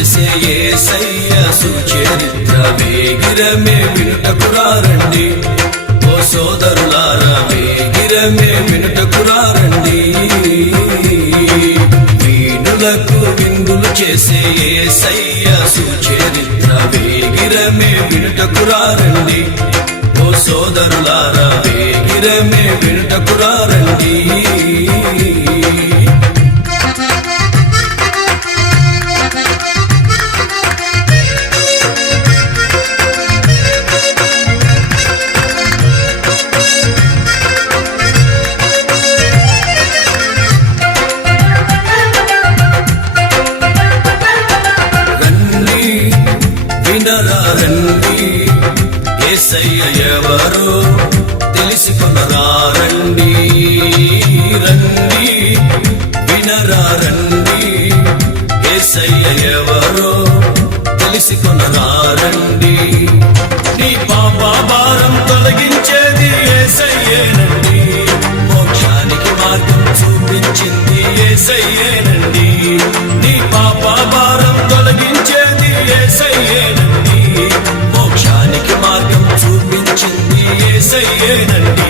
చేసే యేసయ్య సుచరిత్ర వేగిరమే వినుటకురారండి. ఓ సోదరులారా వేగిరమే వినుటకురారండి. వీణులకు విందులు చేసే యేసయ్య సుచరిత్ర వేగిరమే వినుటకురారండి. ఓ సోదరులారా వేగిరమే వినుటకురారండి. వినరారండి యేసయ్య ఎవరో తెలుసుకొనరారండి. రండి వినరారండి యేసయ్య ఎవరో తెలుసుకొనరారండి. నీ పాప భారం తొలగించేది యేసయ్యేనండి. మోక్షానికి మార్గం చూపించింది యేసయ్యేనండి. నీ పాప భారం తొలగించేది యేసయ్యేనండి. మోక్షానికి మార్గం చూపించింది యేసయ్యేనండి.